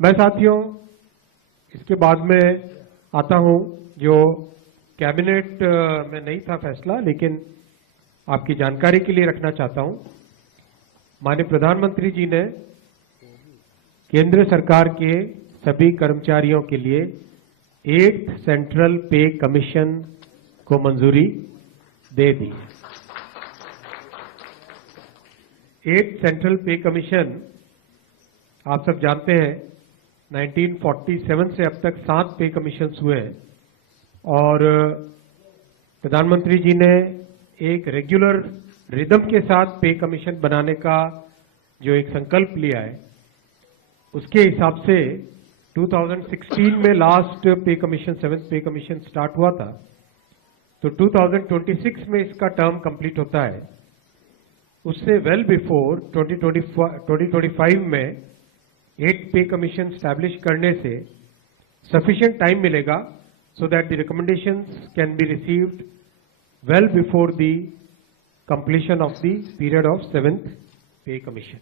मैं साथियों इसके बाद में आता हूं, जो कैबिनेट में नहीं था फैसला, लेकिन आपकी जानकारी के लिए रखना चाहता हूं। माननीय प्रधानमंत्री जी ने केंद्र सरकार के सभी कर्मचारियों के लिए 8th सेंट्रल पे कमीशन को मंजूरी दे दी। 8th सेंट्रल पे कमीशन आप सब जानते हैं 1947 से अब तक 7 पे कमीशन हुए हैं और प्रधानमंत्री जी ने एक रेगुलर रिदम के साथ पे कमीशन बनाने का जो एक संकल्प लिया है, उसके हिसाब से 2016 में लास्ट पे कमीशन 7th पे कमीशन स्टार्ट हुआ था, तो 2026 में इसका टर्म कंप्लीट होता है। उससे वेल बिफोर 2025 में 8th पे कमीशन स्टैब्लिश करने से सफिशिएंट टाइम मिलेगा so that the recommendations can be received well before the completion of the period of 7th pay commission.